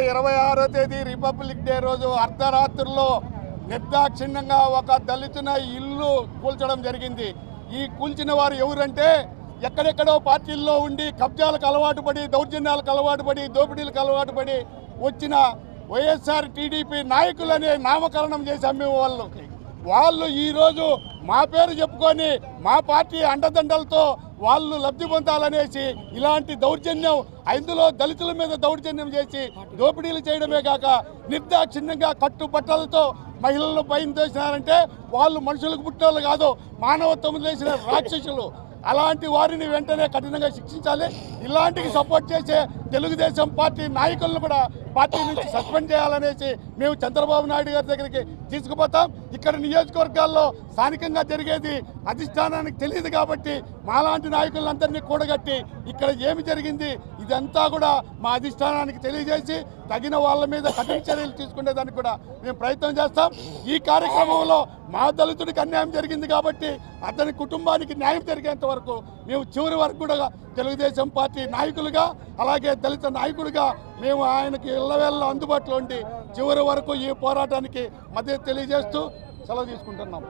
September 26వ తేదీ republic day రోజు అర్ధరాత్రుల్లో నిర్దాక్షిణ్యంగా ఒక దళితున ఇల్లు కూల్చడం జరిగింది. ఈ కూల్చిన వారు ఎవరంటే ఎక్కడెక్కడో పార్టీల్లో ఉండి కబ్జాలకు అలవాటు పడి, దౌర్జన్యాలకు అలవాటు పడి, దోపిడీలకు అలవాటు పడి వచ్చిన వైఎస్ఆర్ టీడీపీ నాయకులనే నామకరణం చేసి అమ్మే వాళ్ళు ఈరోజు మా పేరు చెప్పుకొని మా పార్టీ అండదండలతో వాళ్ళు లబ్ధి పొందాలనేసి ఇలాంటి దౌర్జన్యం, అందులో దళితుల మీద దౌర్జన్యం చేసి దోపిడీలు చేయడమే కాక నిర్దాక్షిణ్యంగా కట్టుబట్టలతో మహిళలను పైన చేసినారంటే వాళ్ళు మనుషులకు పుట్టినోళ్ళు కాదు, మానవత్వం చేసిన రాక్షసులు. అలాంటి వారిని వెంటనే కఠినంగా శిక్షించాలి. ఇలాంటికి సపోర్ట్ చేసే తెలుగుదేశం పార్టీ నాయకులను కూడా పార్టీ నుంచి సస్పెండ్ చేయాలనేసి మేము చంద్రబాబు నాయుడు గారి దగ్గరికి తీసుకుపోతాం. ఇక్కడ నియోజకవర్గాల్లో స్థానికంగా జరిగేది అధిష్టానానికి తెలియదు కాబట్టి మాలాంటి నాయకులందరినీ కూడగట్టి ఇక్కడ ఏమి జరిగింది ఇదంతా కూడా మా అధిష్టానానికి తెలియజేసి తగిన వాళ్ళ మీద కఠిన చర్యలు తీసుకునేదానికి కూడా మేము ప్రయత్నం చేస్తాం. ఈ కార్యక్రమంలో మా దళితుడికి అన్యాయం జరిగింది కాబట్టి అతని కుటుంబానికి న్యాయం జరిగేంత వరకు మేము చివరి వరకు కూడా తెలుగుదేశం పార్టీ నాయకులుగా అలాగే దళిత నాయకుడిగా మేము ఆయనకి ఇళ్ళవేళ్ళ అందుబాటులో ఉండి చివరి వరకు ఈ పోరాటానికి మద్దతు తెలియజేస్తూ సెలవు తీసుకుంటున్నాం.